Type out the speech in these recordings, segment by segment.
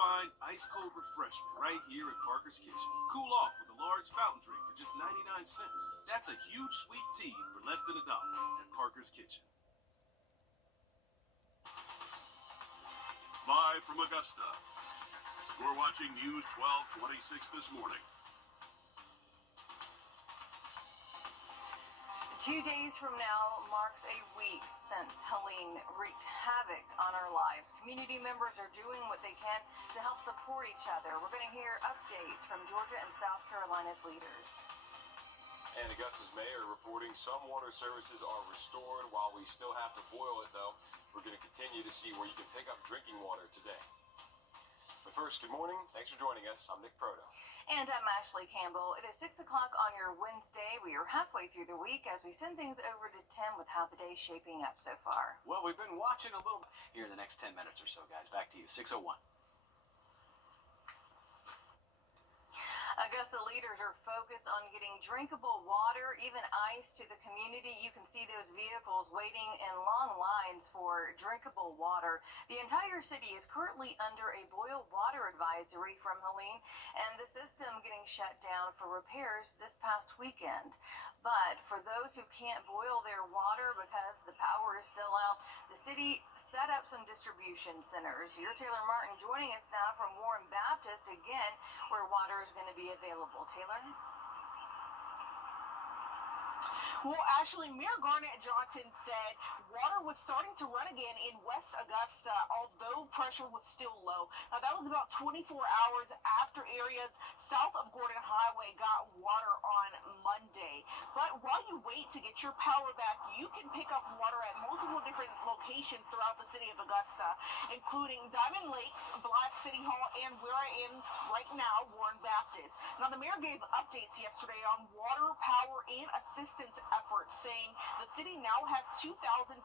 find ice-cold refreshment right here at Parker's Kitchen. Cool off with a large fountain drink for just 99 cents. That's a huge sweet tea for less than $1 at Parker's Kitchen. Live from Augusta, we're watching News 1226 this morning. 2 days from now marks a week since Helene wreaked havoc on our lives. Community members are doing what they can to help support each other. We're going to hear updates from Georgia and South Carolina's leaders. And Augusta's mayor reporting some water services are restored while we still have to boil it, though. We're going to continue to see where you can pick up drinking water today. But first, good morning. Thanks for joining us. I'm Nick Proto. And I'm Ashley Campbell. It is 6 o'clock on your Wednesday. We are halfway through the week as we send things over to Tim with how the day's shaping up so far. Well, we've been watching a little bit here in the next 10 minutes or so, guys. Back to you, 6:01. Augusta leaders are focused on getting drinkable water, even ice, to the community. You can see those vehicles waiting in long lines for drinkable water. The entire city is currently under a boil water advisory from Helene, and the system getting shut down for repairs this past weekend. But for those who can't boil their water because the power is still out, the city set up some distribution centers. Your Taylor Martin joining us now from Warren Baptist again, where water is going to be available. Taylor? Well, Ashley, Mayor Garnett Johnson said water was starting to run again in West Augusta, although pressure was still low. Now, that was about 24 hours after areas south of Gordon Highway got water on Monday. But while you wait to get your power back, you can pick up water at multiple different locations throughout the city of Augusta, including Diamond Lakes, Black City Hall, and where I am right now, Warren Baptist. Now, the mayor gave updates yesterday on water, power, and assistance efforts, saying the city now has 2,500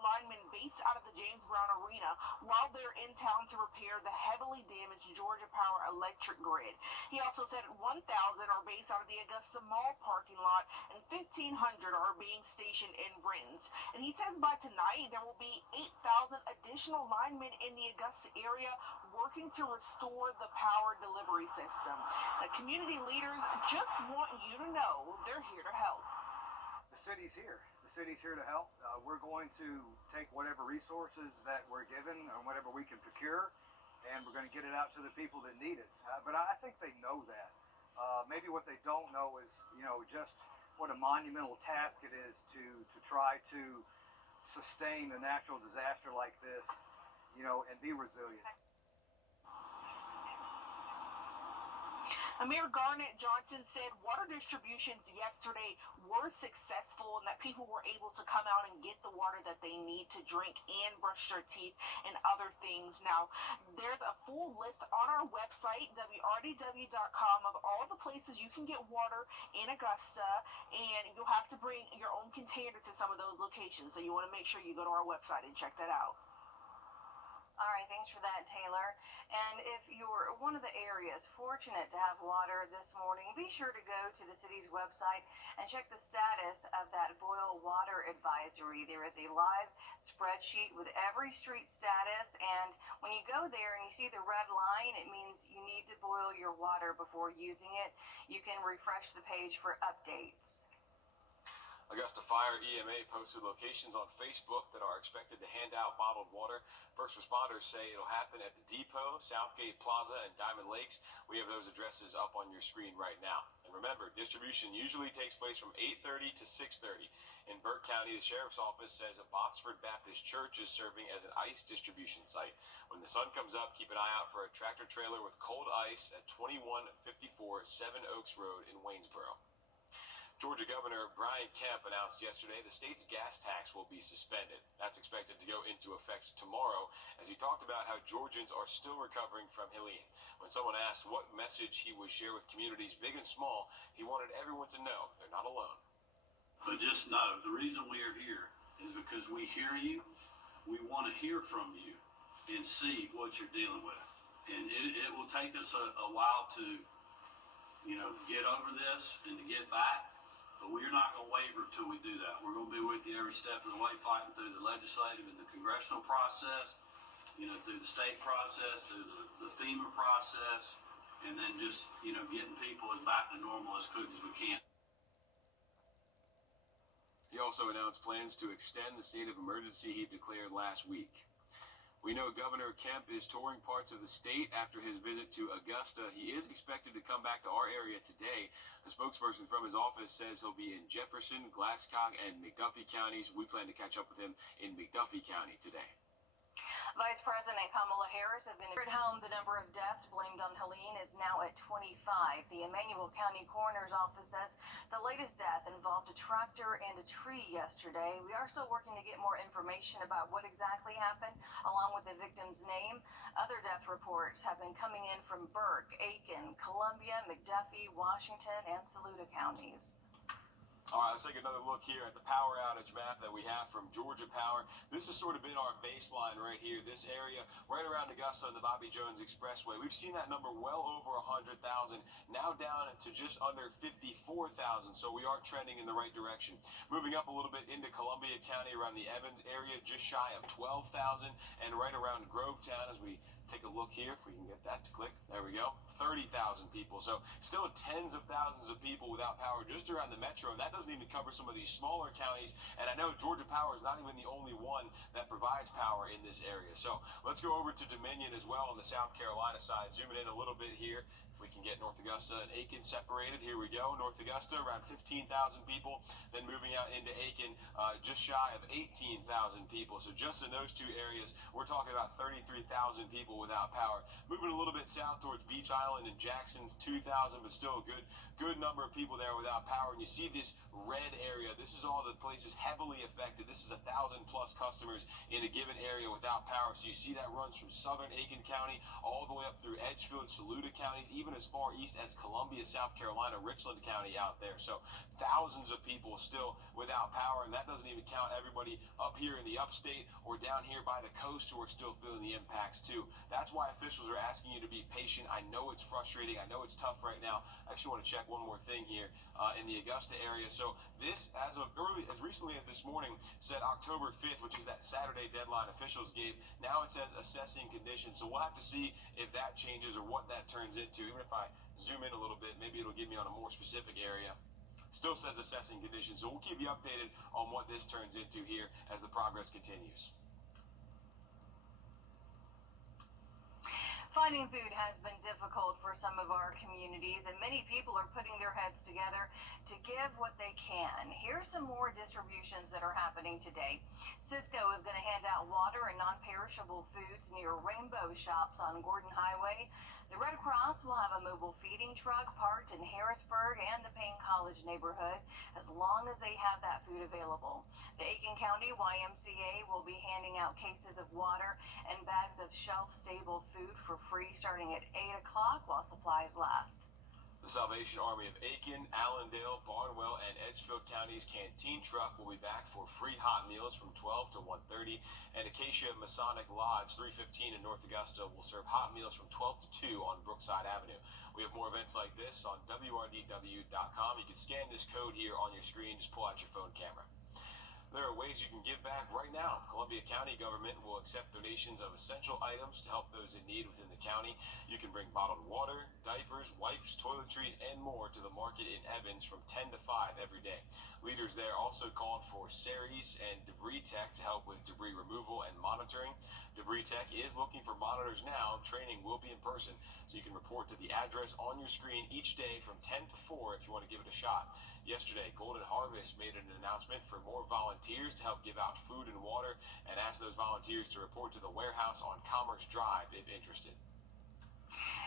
linemen based out of the James Brown Arena while they're in town to repair the heavily damaged Georgia Power electric grid. He also said 1,000 are based out of the Augusta Mall parking lot and 1,500 are being stationed in Britton's. And he says by tonight there will be 8,000 additional linemen in the Augusta area working to restore the power delivery system. The community leaders just want you to know they're here to help. The city's here. The city's here to help. We're going to take whatever resources that we're given or whatever we can procure, and we're going to get it out to the people that need it. But I think they know that. Maybe what they don't know is, just what a monumental task it is to try to sustain a natural disaster like this, and be resilient. Mayor Garnett Johnson said water distributions yesterday were successful and that people were able to come out and get the water that they need to drink and brush their teeth and other things. Now, there's a full list on our website, wrdw.com, of all the places you can get water in Augusta, and you'll have to bring your own container to some of those locations. So you want to make sure you go to our website and check that out. All right, thanks for that, Taylor. And if you're one of the areas fortunate to have water this morning, be sure to go to the city's website and check the status of that boil water advisory. There is a live spreadsheet with every street status, and when you go there and you see the red line, it means you need to boil your water before using it. You can refresh the page for updates. Augusta Fire EMA posted locations on Facebook that are expected to hand out bottled water. First responders say it'll happen at the Depot, Southgate Plaza, and Diamond Lakes. We have those addresses up on your screen right now. And remember, distribution usually takes place from 8:30 to 6:30. In Burke County, the Sheriff's Office says a Botsford Baptist Church is serving as an ice distribution site. When the sun comes up, keep an eye out for a tractor trailer with cold ice at 2154 Seven Oaks Road in Waynesboro. Georgia Governor Brian Kemp announced yesterday the state's gas tax will be suspended. That's expected to go into effect tomorrow, as he talked about how Georgians are still recovering from Helene. When someone asked what message he would share with communities big and small, he wanted everyone to know they're not alone. But just know, the reason we are here is because we hear you, we want to hear from you, and see what you're dealing with. And it will take us a while to, get over this and to get back. But we're not going to waver until we do that. We're going to be with you every step of the way, fighting through the legislative and the congressional process. through the state process, through the FEMA process, and then just, getting people as back to normal as quick as we can. He also announced plans to extend the state of emergency he declared last week. We know Governor Kemp is touring parts of the state after his visit to Augusta. He is expected to come back to our area today. A spokesperson from his office says he'll be in Jefferson, Glasscock, and McDuffie counties. We plan to catch up with him in McDuffie County today. Vice President Kamala Harris is going to bring home the number of deaths blamed on Helene is now at 25. The Emmanuel County Coroner's Office says the latest death involved a tractor and a tree yesterday. We are still working to get more information about what exactly happened, along with the victim's name. Other death reports have been coming in from Burke, Aiken, Columbia, McDuffie, Washington, and Saluda counties. All right, let's take another look here at the power outage map that we have from Georgia Power. This has sort of been our baseline right here, this area right around Augusta and the Bobby Jones Expressway. We've seen that number well over 100,000, now down to just under 54,000, so we are trending in the right direction. Moving up a little bit into Columbia County around the Evans area, just shy of 12,000, and right around Grovetown as we take a look here, if we can get that to click. There we go. 30,000 people. So still tens of thousands of people without power just around the metro, and that doesn't even cover some of these smaller counties. And I know Georgia Power is not even the only one that provides power in this area. So let's go over to Dominion as well on the South Carolina side. Zooming in a little bit here. If we can get North Augusta and Aiken separated, here we go. North Augusta around 15,000 people. Then moving out into Aiken, just shy of 18,000 people. So just in those two areas, we're talking about 33,000 people without power. Moving a little bit south towards Beach Island and Jackson, 2,000, but still a good number of people there without power. And you see this red area. This is all the places heavily affected. This is 1,000+ customers in a given area without power. So you see that runs from southern Aiken County all the way up through Edgefield, Saluda counties, even as far east as Columbia, South Carolina, Richland County out there. So thousands of people still without power, and that doesn't even count everybody up here in the upstate or down here by the coast who are still feeling the impacts too. That's why officials are asking you to be patient. I know it's frustrating. I know it's tough right now. I actually want to check one more thing here in the Augusta area. So this, as recently as this morning, said October 5th, which is that Saturday deadline officials gave. Now it says assessing conditions. So we'll have to see if that changes or what that turns into. Even if I zoom in a little bit, maybe it'll give me on a more specific area. Still says assessing conditions. So we'll keep you updated on what this turns into here as the progress continues. Finding food has been difficult for some of our communities, and many people are putting their heads together to give what they can. Here's some more distributions that are happening today. Cisco is going to hand out water and non-perishable foods near Rainbow Shops on Gordon Highway. The Red Cross will have a mobile feeding truck parked in Harrisburg and the Payne College neighborhood as long as they have that food available. The Aiken County YMCA will be handing out cases of water and bags of shelf-stable food for free starting at 8 o'clock while supplies last. The Salvation Army of Aiken, Allendale, Barnwell, and Edgefield counties canteen truck will be back for free hot meals from 12 to 1:30, and Acacia Masonic Lodge 315 in North Augusta will serve hot meals from 12 to 2 on Brookside Avenue. We have more events like this on WRDW.com. You can scan this code here on your screen. Just pull out your phone camera. There are ways you can give back right now. Columbia County government will accept donations of essential items to help those in need within the county. You can bring bottled water, diapers, wipes, toiletries, and more to the market in Evans from 10 to 5 every day. Leaders there also called for Ceres and Debris Tech to help with debris removal and monitoring. Debris Tech is looking for monitors now. Training will be in person, so you can report to the address on your screen each day from 10 to 4 if you want to give it a shot. Yesterday, Golden Harvest made an announcement for more volunteers to help give out food and water and asked those volunteers to report to the warehouse on Commerce Drive if interested.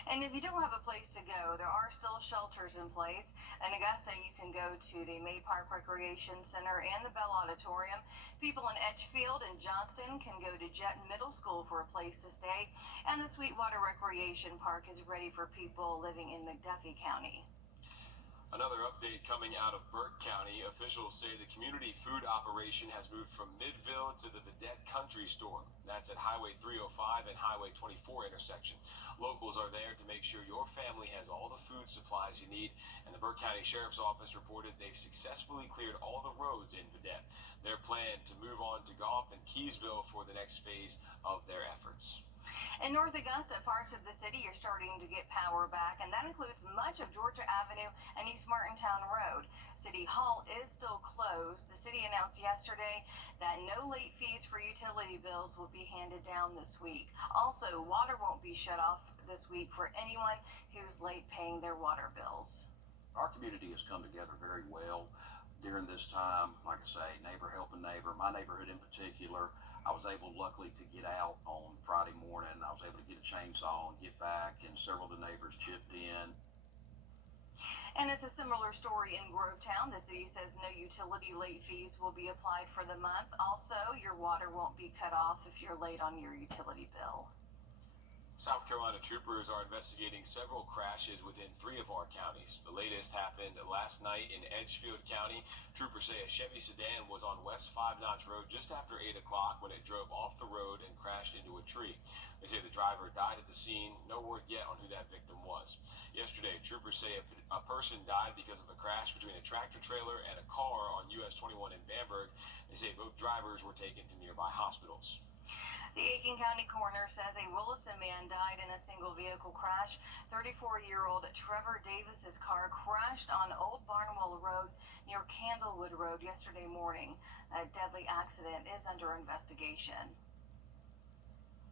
And if you don't have a place to go, there are still shelters in place. In Augusta, you can go to the May Park Recreation Center and the Bell Auditorium. People in Edgefield and Johnston can go to Jet Middle School for a place to stay. And the Sweetwater Recreation Park is ready for people living in McDuffie County. Another update coming out of Burke County. Officials say the community food operation has moved from Midville to the Vedette Country Store. That's at Highway 305 and Highway 24 intersection. Locals are there to make sure your family has all the food supplies you need, and the Burke County Sheriff's Office reported they've successfully cleared all the roads in Vedette. Their plan to move on to Goff and Keysville for the next phase of their efforts. In North Augusta, parts of the city are starting to get power back, and that includes much of Georgia Avenue and East Martintown Road. City Hall is still closed. The city announced yesterday that no late fees for utility bills will be handed down this week. Also, water won't be shut off this week for anyone who's late paying their water bills. Our community has come together very well during this time. Like I say, neighbor helping neighbor. My neighborhood in particular, I was able luckily to get out on Friday morning. I was able to get a chainsaw and get back, and several of the neighbors chipped in. And it's a similar story in Grovetown. The city says no utility late fees will be applied for the month. Also, your water won't be cut off if you're late on your utility bill. South Carolina troopers are investigating several crashes within 3 of our counties. The latest happened last night in Edgefield County. Troopers say a Chevy sedan was on West 5 Notch Road just after 8 o'clock when it drove off the road and crashed into a tree. They say the driver died at the scene. No word yet on who that victim was. Yesterday, troopers say a person died because of a crash between a tractor trailer and a car on US 21 in Bamberg. They say both drivers were taken to nearby hospitals. The Aiken County coroner says a Williston man died in a single vehicle crash. 34-year-old Trevor Davis's car crashed on Old Barnwell Road near Candlewood Road yesterday morning. A deadly accident is under investigation.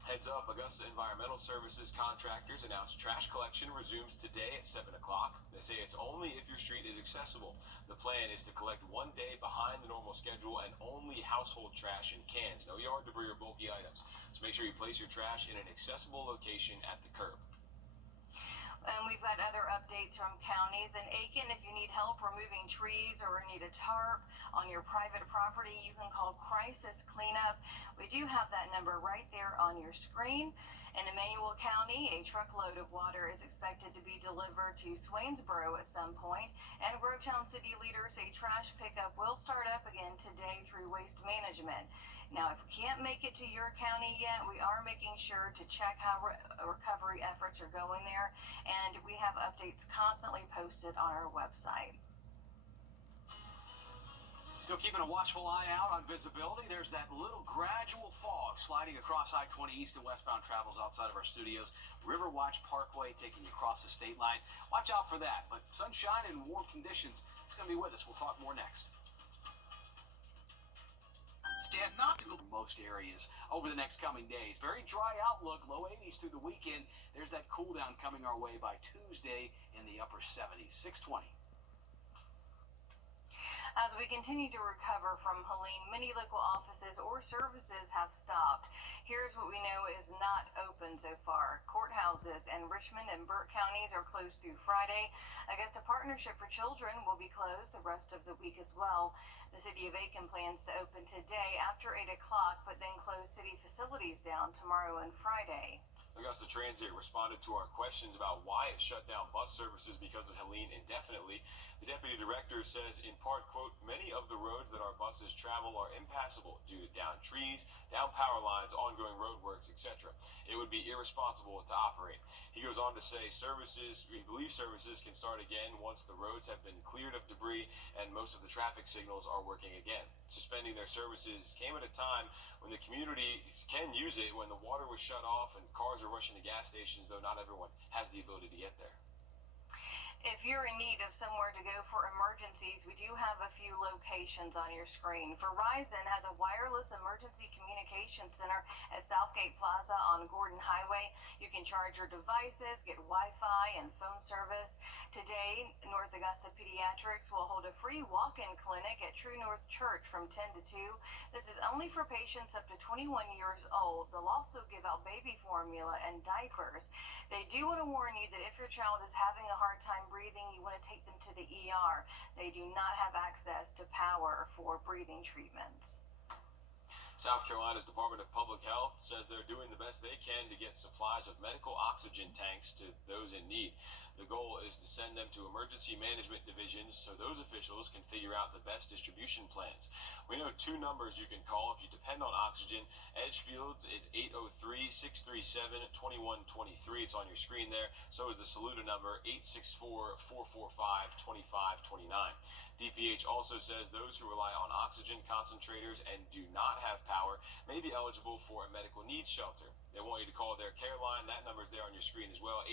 Heads up, Augusta Environmental Services contractors announced trash collection resumes today at 7 o'clock. They say it's only if your street is accessible. The plan is to collect 1 day behind the normal schedule and only household trash and cans, no yard debris or bulky items. So make sure you place your trash in an accessible location at the curb. And we've got other updates from counties. In Aiken, if you need help removing trees or need a tarp on your private property, you can call Crisis Cleanup. We do have that number right there on your screen. In Emmanuel County, a truckload of water is expected to be delivered to Swainsboro at some point. And Grovetown city leaders say trash pickup will start up again today through Waste Management. Now, if we can't make it to your county yet, we are making sure to check how recovery efforts are going there, and we have updates constantly posted on our website. Still keeping a watchful eye out on visibility. There's that little gradual fog sliding across I-20 east and westbound travels outside of our studios. Riverwatch Parkway taking you across the state line. Watch out for that, but sunshine and warm conditions, it's going to be with us. We'll talk more next. Stand not to go to most areas over the next coming days. Very dry outlook, low 80s through the weekend. There's that cool down coming our way by Tuesday in the upper 70s. 620. As we continue to recover from Helene, many local offices or services have stopped. Here's what we know is not open so far. Courthouses in Richmond and Burke counties are closed through Friday. Augusta Partnership for Children will be closed the rest of the week as well. The city of Aiken plans to open today after 8 o'clock, but then close city facilities down tomorrow and Friday. Augusta Transit responded to our questions about why it shut down bus services because of Helene indefinitely. The deputy director says, in part, quote, many of the roads that our buses travel are impassable due to downed trees, down power lines, ongoing roadworks, etc. It would be irresponsible to operate. He goes on to say we believe services can start again once the roads have been cleared of debris and most of the traffic signals are working again. Suspending their services came at a time when the community can use it when the water was shut off and cars are rushing to gas stations, though not everyone has the ability to get there. If you're in need of somewhere to go for emergencies, we do have a few locations on your screen. Verizon has a wireless emergency communication center at Southgate Plaza on Gordon Highway. You can charge your devices, get Wi-Fi and phone service. Today, North Augusta Pediatrics will hold a free walk-in clinic at True North Church from 10 to 2. This is only for patients up to 21 years old. They'll also give out baby formula and diapers. They do want to warn you that if your child is having a hard time breathing, you want to take them to the ER. They do not have access to power for breathing treatments. South Carolina's Department of Public Health says they're doing the best they can to get supplies of medical oxygen tanks to those in need. The goal is to send them to emergency management divisions so those officials can figure out the best distribution plans. We know two numbers you can call if you depend on oxygen. Edgefields is 803-637-2123. It's on your screen there. So is the Saluda number, 864-445-2529. DPH also says those who rely on oxygen concentrators and do not have power may be eligible for a medical needs shelter. They want you to call their care line. That number's there on your screen as well,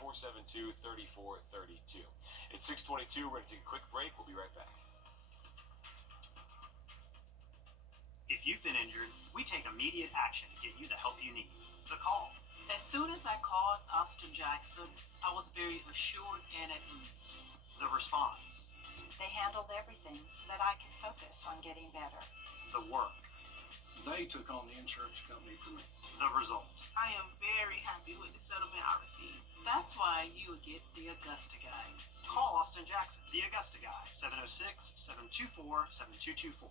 855-472-3432. It's 6:22. We're going to take a quick break. We'll be right back. If you've been injured, we take immediate action to get you the help you need. The call. As soon as I called Austin Jackson, I was very assured and at ease. The response. They handled everything so that I could focus on getting better. The work. They took on the insurance company for me. The result. I am very happy with the settlement I received. That's why you would get the Augusta guy. Call Austin Jackson, the Augusta guy, 706-724-7224.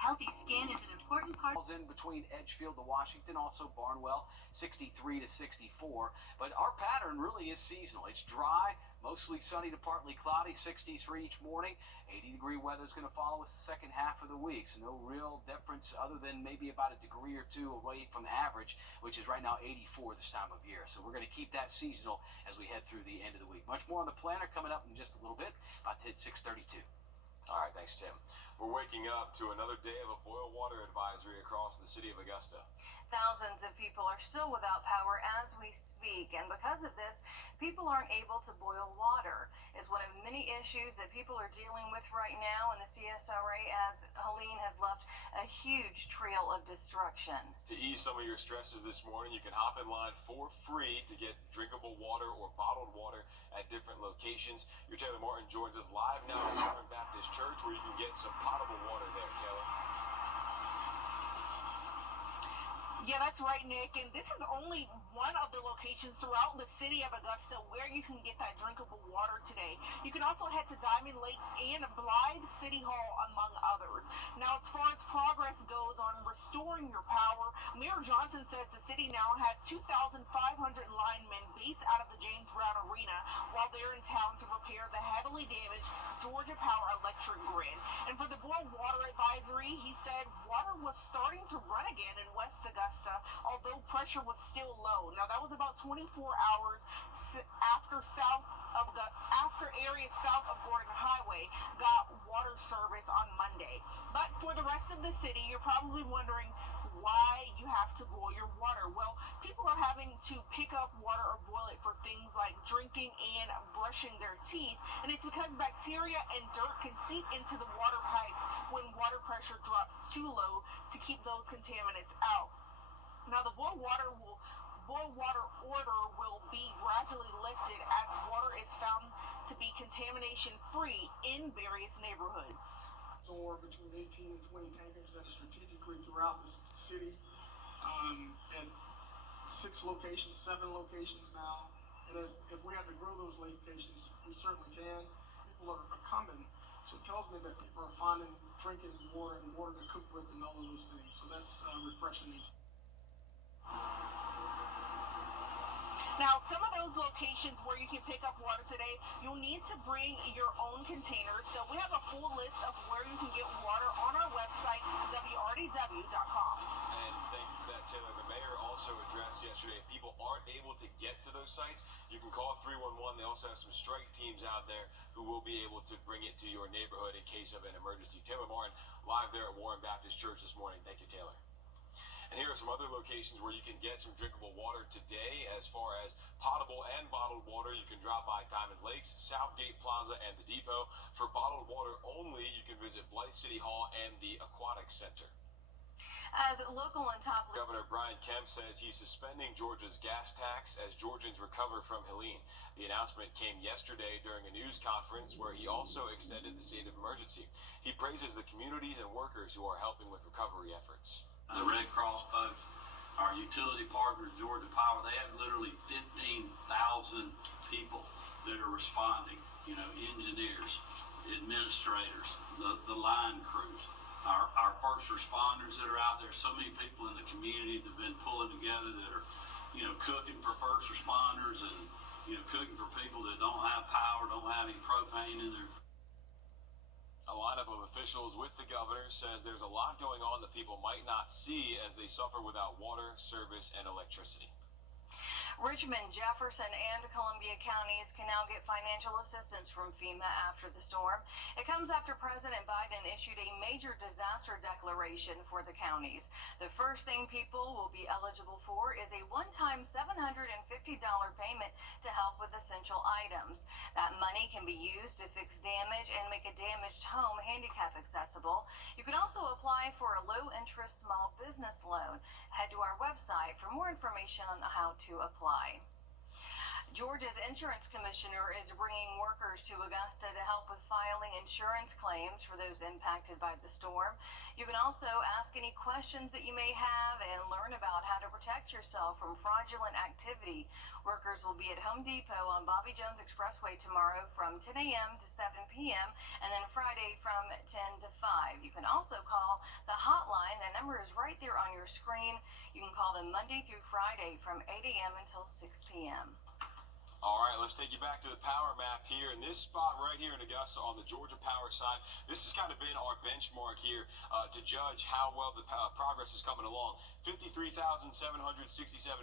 Healthy skin is an important part. In between Edgefield to Washington, also Barnwell, 63 to 64. But our pattern really is seasonal. It's dry, mostly sunny to partly cloudy, 60s for each morning. 80-degree weather is going to follow us the second half of the week. So no real difference other than maybe about a degree or two away from average, which is right now 84 this time of year. So we're going to keep that seasonal as we head through the end of the week. Much more on the planner coming up in just a little bit, about to hit 6:32. All right, thanks, Tim. We're waking up to another day of a boil water advisory across the city of Augusta. Thousands of people are still without power as we speak, and because of this, people aren't able to boil water. Is one of many issues that people are dealing with right now in the CSRA as Helene has left a huge trail of destruction. To ease some of your stresses this morning, you can hop in line for free to get drinkable water or bottled water at different locations. Your Taylor Martin joins us live now at Wrdw Baptist Church, where you can get some potable water there, Taylor. Yeah, that's right, Nick. And this is only one of the locations throughout the city of Augusta where you can get that drinkable water today. You can also head to Diamond Lakes and Blythe City Hall, among others. Now, as far as progress goes on restoring your power, Mayor Johnson says the city now has 2,500 linemen based out of the James Brown Arena while they're in town to repair the heavily damaged Georgia Power electric grid. And for the boil water advisory, he said water was starting to run again in West Augusta, although pressure was still low. Now, that was about 24 hours after areas south of Gordon Highway got water service on Monday. But for the rest of the city, you're probably wondering why you have to boil your water. Well, people are having to pick up water or boil it for things like drinking and brushing their teeth, and it's because bacteria and dirt can seep into the water pipes when water pressure drops too low to keep those contaminants out. Now, the boil water order will be gradually lifted as water is found to be contamination-free in various neighborhoods. Somewhere between 18 and 20 tankers that are strategically throughout the city, at 6 locations, 7 locations now. And if we have to grow those locations, we certainly can. People are coming, so it tells me that people are finding drinking water and water to cook with and all of those things. So that's refreshing. Now, some of those locations where you can pick up water today, you'll need to bring your own container. So we have a full list of where you can get water on our website, wrdw.com. And thank you for that, Taylor. The mayor also addressed yesterday, if people aren't able to get to those sites, you can call 311. They also have some strike teams out there who will be able to bring it to your neighborhood in case of an emergency. Taylor Martin, live there at Warren Baptist Church this morning. Thank you, Taylor. And here are some other locations where you can get some drinkable water today. As far as potable and bottled water, you can drop by Diamond Lakes, Southgate Plaza, and the Depot. For bottled water only, you can visit Blythe City Hall and the Aquatic Center. As local and top Governor Brian Kemp says he's suspending Georgia's gas tax as Georgians recover from Helene. The announcement came yesterday during a news conference where he also extended the state of emergency. He praises the communities and workers who are helping with recovery efforts. The Red Cross folks, our utility partner, Georgia Power, they have literally 15,000 people that are responding. You know, engineers, administrators, the line crews, our first responders that are out there, so many people in the community that have been pulling together that are, cooking for first responders and, cooking for people that don't have power, don't have any propane in their. A lineup of officials with the governor says there's a lot going on that people might not see as they suffer without water, service, and electricity. Richmond, Jefferson, and Columbia counties can now get financial assistance from FEMA after the storm. It comes after President Biden issued a major disaster declaration for the counties. The first thing people will be eligible for is a one-time $750 payment to help with essential items. That money can be used to fix damage and make a damaged home handicap accessible. You can also apply for a low-interest small business loan. Head to our website for more information on how to apply. Georgia's insurance commissioner is bringing workers to Augusta to help with filing insurance claims for those impacted by the storm. You can also ask any questions that you may have and learn about how to protect yourself from fraudulent activity. Workers will be at Home Depot on Bobby Jones Expressway tomorrow from 10 a.m. to 7 p.m. and then Friday from 10 to 5. You can also call the hotline. The number is right there on your screen. You can call them Monday through Friday from 8 a.m. until 6 p.m. All right, let's take you back to the power map here. In this spot right here in Augusta on the Georgia Power side, this has kind of been our benchmark here to judge how well the progress is coming along. 53,767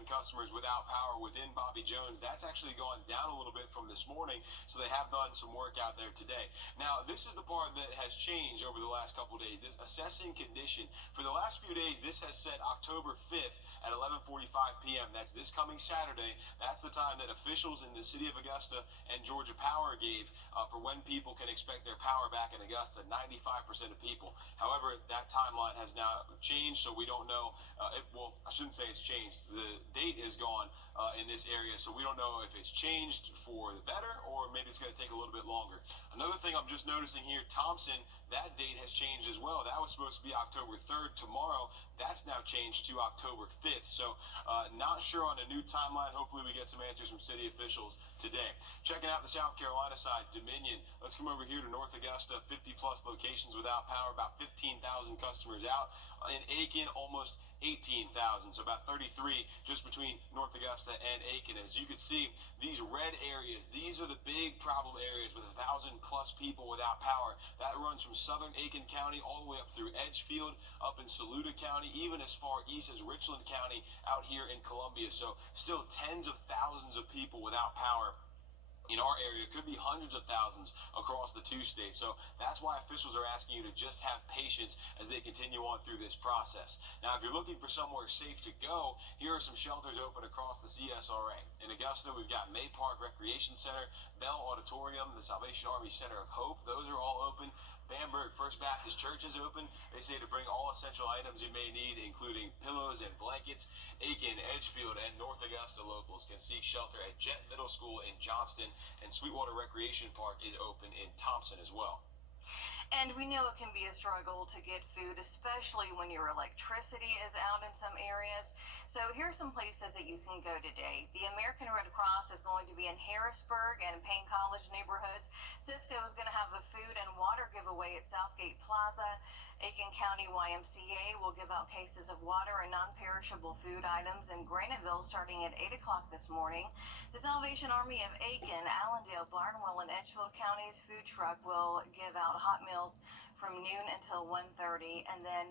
customers without power within Bobby Jones. That's actually gone down a little bit from this morning, so they have done some work out there today. Now, this is the part that has changed over the last couple of days, this assessing condition. For the last few days, this has said October 5th at 11:45 p.m. That's this coming Saturday. That's the time that officials in the city of Augusta and Georgia Power gave for when people can expect their power back in Augusta, 95% of people. However, that timeline has now changed, so we don't know. Well, I shouldn't say it's changed. The date is gone in this area, so we don't know if it's changed for the better or maybe it's going to take a little bit longer. Another thing I'm just noticing here, Thompson, that date has changed as well. That was supposed to be October 3rd tomorrow. That's now changed to October 5th. So not sure on a new timeline. Hopefully we get some answers from city officials today. Checking out the South Carolina side, Dominion. Let's come over here to North Augusta, 50-plus locations without power, about 15,000 customers out. In Aiken, almost 18,000, so about 33 just between North Augusta and Aiken. As you can see, these red areas, these are the big problem areas with 1,000-plus people without power. That runs from southern Aiken County all the way up through Edgefield, up in Saluda County, even as far east as Richland County out here in Columbia. So still tens of thousands of people without power in our area. It could be hundreds of thousands across the two states. So that's why officials are asking you to just have patience as they continue on through this process. Now, if you're looking for somewhere safe to go, here are some shelters open across the CSRA. In Augusta, we've got May Park Recreation Center, Bell Auditorium, the Salvation Army Center of Hope. Those are all open. Bamberg First Baptist Church is open. They say to bring all essential items you may need, including pillows and blankets. Aiken, Edgefield, and North Augusta locals can seek shelter at Jet Middle School in Johnston, and Sweetwater Recreation Park is open in Thompson as well. And we know it can be a struggle to get food, especially when your electricity is out in some areas. So here's some places that you can go today. The American Red Cross is going to be in Harrisburg and Payne College neighborhoods. Cisco is going to have a food and water giveaway at Southgate Plaza. Aiken County YMCA will give out cases of water and non-perishable food items in Graniteville starting at 8 o'clock this morning. The Salvation Army of Aiken, Allendale, Barnwell, and Edgefield Counties food truck will give out hot meals from noon until 1:30, and then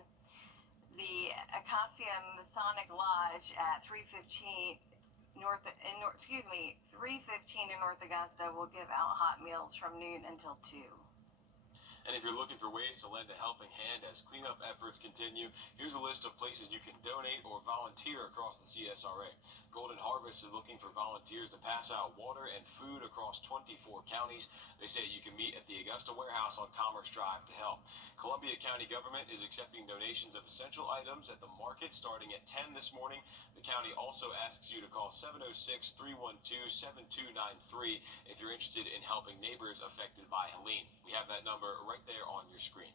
the Acacia Masonic Lodge at 315 in North Augusta will give out hot meals from noon until 2. And if you're looking for ways to lend a helping hand as cleanup efforts continue, here's a list of places you can donate or volunteer across the CSRA. Golden Harvest is looking for volunteers to pass out water and food across 24 counties. They say you can meet at the Augusta warehouse on Commerce Drive to help. Columbia County government is accepting donations of essential items at the market starting at 10 this morning. The county also asks you to call 706-312-7293 if you're interested in helping neighbors affected by Helene. We have that number right there on your screen.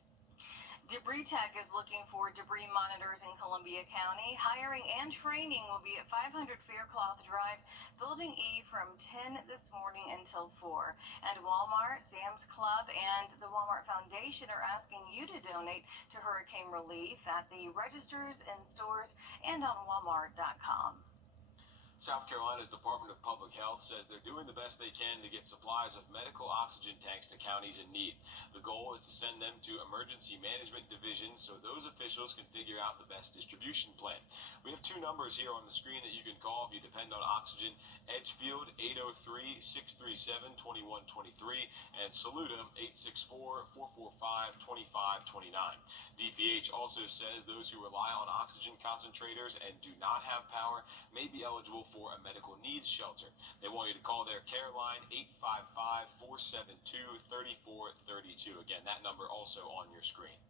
Debris Tech is looking for debris monitors in Columbia County. Hiring and training will be at 500 Faircloth Drive, Building E from 10 this morning until 4. And Walmart, Sam's Club, and the Walmart Foundation are asking you to donate to hurricane relief at the registers in stores and on Walmart.com. South Carolina's Department of Public Health says they're doing the best they can to get supplies of medical oxygen tanks to counties in need. The goal is to send them to emergency management divisions so those officials can figure out the best distribution plan. We have two numbers here on the screen that you can call if you depend on oxygen. Edgefield 803-637-2123 and Saluda 864-445-2529. DPH also says those who rely on oxygen concentrators and do not have power may be eligible for a medical needs shelter. They want you to call their care line 855-472-3432. Again, that number also on your screen.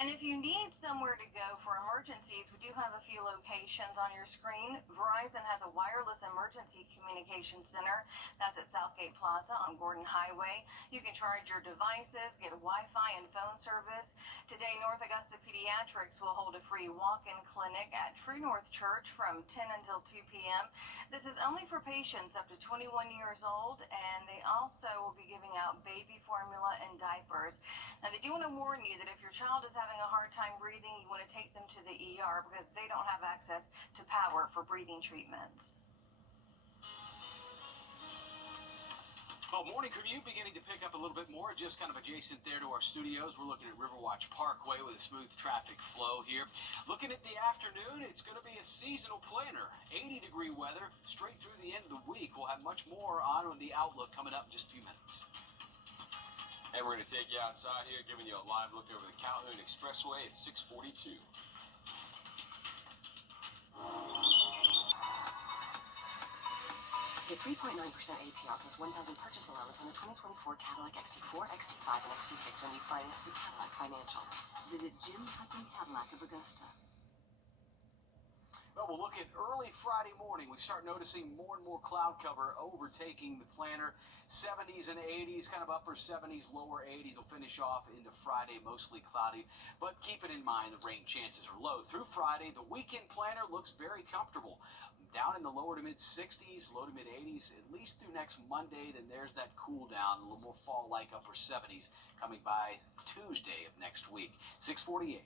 And if you need somewhere to go for emergencies, we do have a few locations on your screen. Verizon has a wireless emergency communication center. That's at Southgate Plaza on Gordon Highway. You can charge your devices, get Wi-Fi and phone service. Today, North Augusta Pediatrics will hold a free walk-in clinic at True North Church from 10 until 2 p.m. This is only for patients up to 21 years old, and they also will be giving out baby formula and diapers. Now, they do want to warn you that if your child is having a hard time breathing, you want to take them to the ER because they don't have access to power for breathing treatments. Well, morning commute beginning to pick up a little bit more, just kind of adjacent there to our studios. We're looking at Riverwatch Parkway with a smooth traffic flow here. Looking at the afternoon, it's going to be a seasonal planner. 80-degree weather straight through the end of the week. We'll have much more on the outlook coming up in just a few minutes. And we're going to take you outside here, giving you a live look over the Calhoun Expressway at 642. Get 3.9% APR plus 1,000 purchase allowance on the 2024 Cadillac XT4, XT5, and XT6 when you finance through Cadillac Financial. Visit Jim Hudson Cadillac of Augusta. Well, we'll look at early Friday morning. We start noticing more and more cloud cover overtaking the planner. 70s and 80s, kind of upper 70s, lower 80s will finish off into Friday, mostly cloudy. But keep it in mind, the rain chances are low. Through Friday, the weekend planner looks very comfortable. Down in the lower to mid 60s, low to mid 80s, at least through next Monday. Then there's that cool down, a little more fall-like upper 70s coming by Tuesday of next week. 648.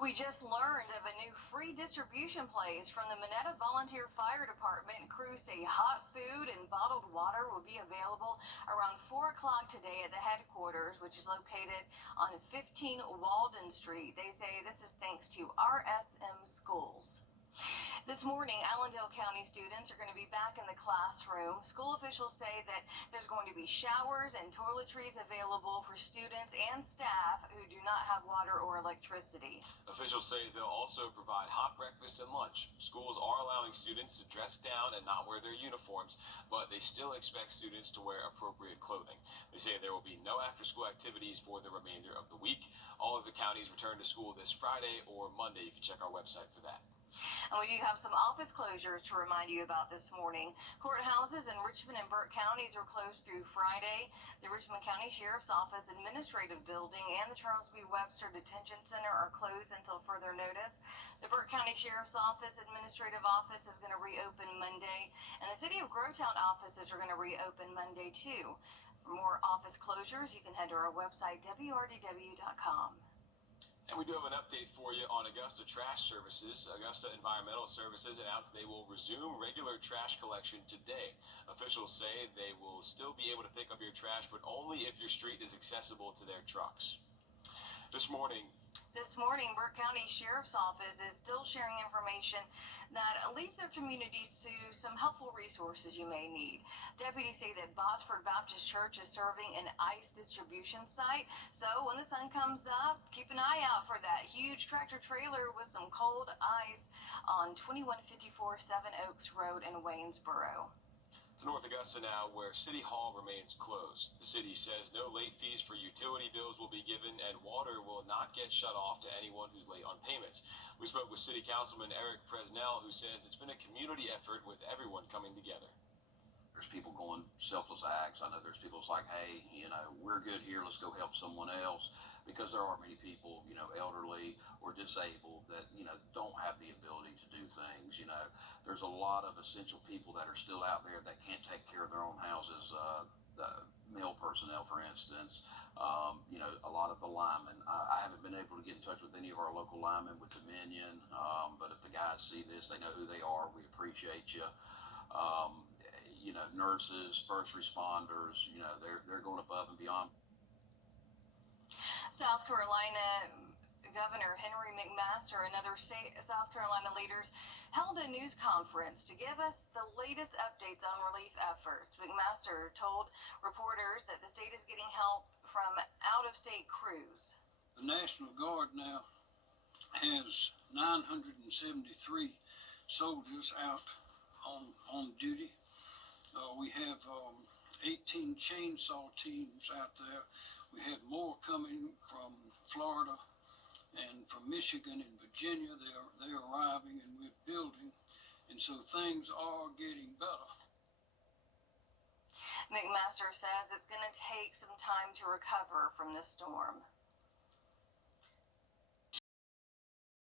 We just learned of a new free distribution place from the Minetta Volunteer Fire Department. Crews say hot food and bottled water will be available around 4 o'clock today at the headquarters, which is located on 15 Walden Street. They say this is thanks to RSM Schools. This morning, Allendale County students are going to be back in the classroom. School officials say that there's going to be showers and toiletries available for students and staff who do not have water or electricity. Officials say they'll also provide hot breakfast and lunch. Schools are allowing students to dress down and not wear their uniforms, but they still expect students to wear appropriate clothing. They say there will be no after-school activities for the remainder of the week. All of the counties return to school this Friday or Monday. You can check our website for that. And we do have some office closures to remind you about this morning. Courthouses in Richmond and Burke counties are closed through Friday. The Richmond County Sheriff's Office Administrative Building and the Charles B. Webster Detention Center are closed until further notice. The Burke County Sheriff's Office Administrative Office is going to reopen Monday, and the City of Growtown offices are going to reopen Monday too. For more office closures, you can head to our website, wrdw.com. And we do have an update for you on Augusta Trash Services. Augusta Environmental Services announced they will resume regular trash collection today. Officials say they will still be able to pick up your trash, but only if your street is accessible to their trucks. This morning, Burke County Sheriff's Office is still sharing information that leads their communities to some helpful resources you may need. Deputies say that Bosford Baptist Church is serving an ice distribution site. So when the sun comes up, keep an eye out for that huge tractor trailer with some cold ice on 2154 Seven Oaks Road in Waynesboro. It's North Augusta now, where City Hall remains closed. The city says no late fees for utility bills will be given, and water will not get shut off to anyone who's late on payments. We spoke with City Councilman Eric Presnell, who says it's been a community effort with everyone coming together. There's people going selfless acts. I know there's people that's like, hey, we're good here. Let's go help someone else, because there are many people, elderly or disabled that, don't have the ability to do things. There's a lot of essential people that are still out there that can't take care of their own houses. The male personnel, for instance, a lot of the linemen. I haven't been able to get in touch with any of our local linemen with Dominion, but if the guys see this, they know who they are. We appreciate you. Nurses, first responders, they're going above and beyond. South Carolina Governor Henry McMaster and other South Carolina leaders held a news conference to give us the latest updates on relief efforts. McMaster told reporters that the state is getting help from out-of-state crews. The National Guard now has 973 soldiers out on duty. We have 18 chainsaw teams out there. We had more coming from Florida and from Michigan and Virginia. They're arriving, and we're building, and so things are getting better. McMaster says it's going to take some time to recover from this storm.